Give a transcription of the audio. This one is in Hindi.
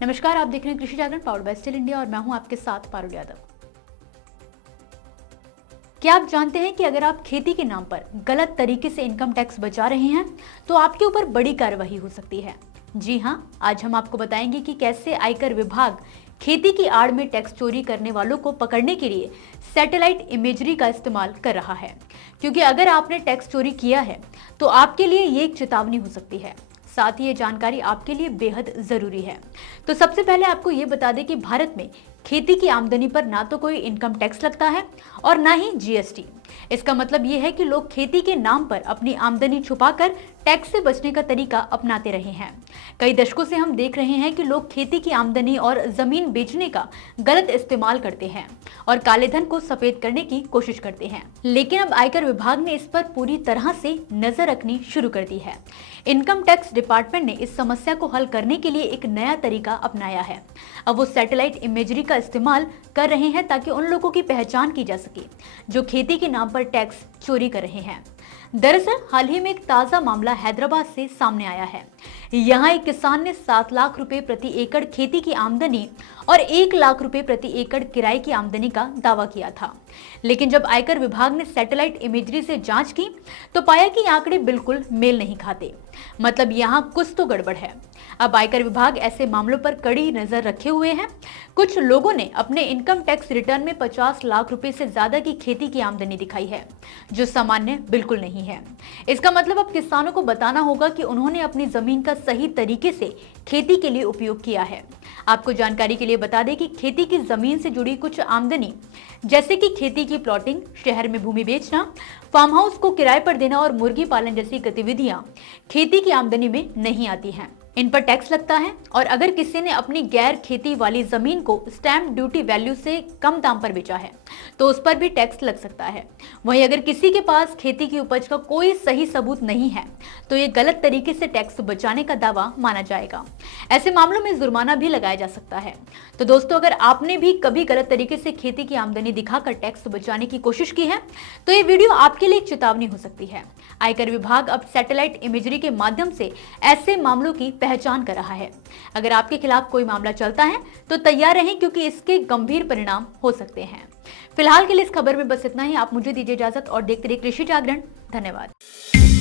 नमस्कार, आप देख रहे हैं कृषि जागरण पावर्ड बाय स्टिल इंडिया और मैं हूं आपके साथ पारुल यादव। क्या आप जानते हैं कि अगर आप खेती के नाम पर गलत तरीके से इनकम टैक्स बचा रहे हैं तो आपके ऊपर बड़ी कार्रवाई हो सकती है। जी हां, आज हम आपको बताएंगे कि कैसे आयकर विभाग खेती की आड़ में टैक्स चोरी करने वालों को पकड़ने के लिए सैटेलाइट इमेजरी का इस्तेमाल कर रहा है। क्योंकि अगर आपने टैक्स चोरी किया है तो आपके लिए ये एक चेतावनी हो सकती है। साथ ही ये जानकारी आपके लिए बेहद जरूरी है। तो सबसे पहले आपको ये बता दें कि भारत में खेती की आमदनी पर ना तो कोई इनकम टैक्स लगता है और ना ही जीएसटी। इसका मतलब ये है कि लोग खेती के नाम पर अपनी आमदनी छुपाकर टैक्स से बचने का तरीका अपनाते रहे हैं। कई दशकों से हम देख रहे हैं कि लोग खेती की आमदनी और जमीन बेचने का गलत इस्तेमाल करते हैं और काले धन को सफेद करने की कोशिश करते हैं। लेकिन अब आयकर विभाग ने इस पर पूरी तरह से नजर रखनी शुरू कर दी है। इनकम टैक्स डिपार्टमेंट ने इस समस्या को हल करने के लिए एक नया तरीका अपनाया है। अब वो सैटेलाइट इमेजरी का इस्तेमाल कर रहे हैं ताकि उन लोगों की पहचान की जा सके जो खेती के नाम पर टैक्स चोरी कर रहे हैं। दरअसल हाल ही में एक ताजा मामला हैदराबाद से सामने आया है। यहाँ एक किसान ने 7 लाख रुपए प्रति एकड़ खेती की आमदनी और 1 लाख रुपए प्रति एकड़ किराए की आमदनी का दावा किया था। लेकिन जब आयकर विभाग ने सैटेलाइट इमेजरी से जांच की तो पाया कि आंकड़े बिल्कुल मेल नहीं खाते। मतलब यहाँ कुछ तो गड़बड़ है। अब आयकर विभाग ऐसे मामलों पर कड़ी नजर रखे हुए है। कुछ लोगों ने अपने इनकम टैक्स रिटर्न में 50 लाख रुपए से ज्यादा की खेती की आमदनी दिखाई है, जो सामान्य बिल्कुल नहीं है। इसका मतलब अब किसानों को बताना होगा कि उन्होंने अपनी जमीन का सही तरीके से खेती के लिए उपयोग किया है। आपको जानकारी के लिए बता दें कि खेती की जमीन से जुड़ी कुछ आमदनी, जैसे कि खेती की प्लॉटिंग, शहर में भूमि बेचना, फार्म हाउस को किराए पर देना और मुर्गी पालन जैसी गतिविधियां खेती की आमदनी में नहीं आती हैं। इन पर टैक्स लगता है और अगर किसी ने अपनी गैर खेती वाली जमीन को स्टैंप ड्यूटी वैल्यू से कम दाम पर बेचा है तो उस पर भी टैक्स लग सकता है। वहीं अगर किसी के पास खेती की उपज का कोई सही सबूत नहीं है तो ये गलत तरीके से टैक्स बचाने का दावा माना जाएगा। ऐसे मामलों में जुर्माना भी लगाया जा सकता है। तो दोस्तों, अगर आपने भी कभी गलत तरीके से खेती की आमदनी दिखाकर टैक्स बचाने की कोशिश की है तो ये वीडियो आपके लिए एक चेतावनी हो सकती है। आयकर विभाग अब सैटेलाइट इमेजरी के माध्यम से ऐसे मामलों की पहचान कर रहा है। अगर आपके खिलाफ कोई मामला चलता है तो तैयार रहें, क्योंकि इसके गंभीर परिणाम हो सकते हैं। फिलहाल के लिए इस खबर में बस इतना ही। आप मुझे दीजिए इजाजत और देखते रहिए कृषि जागरण। धन्यवाद।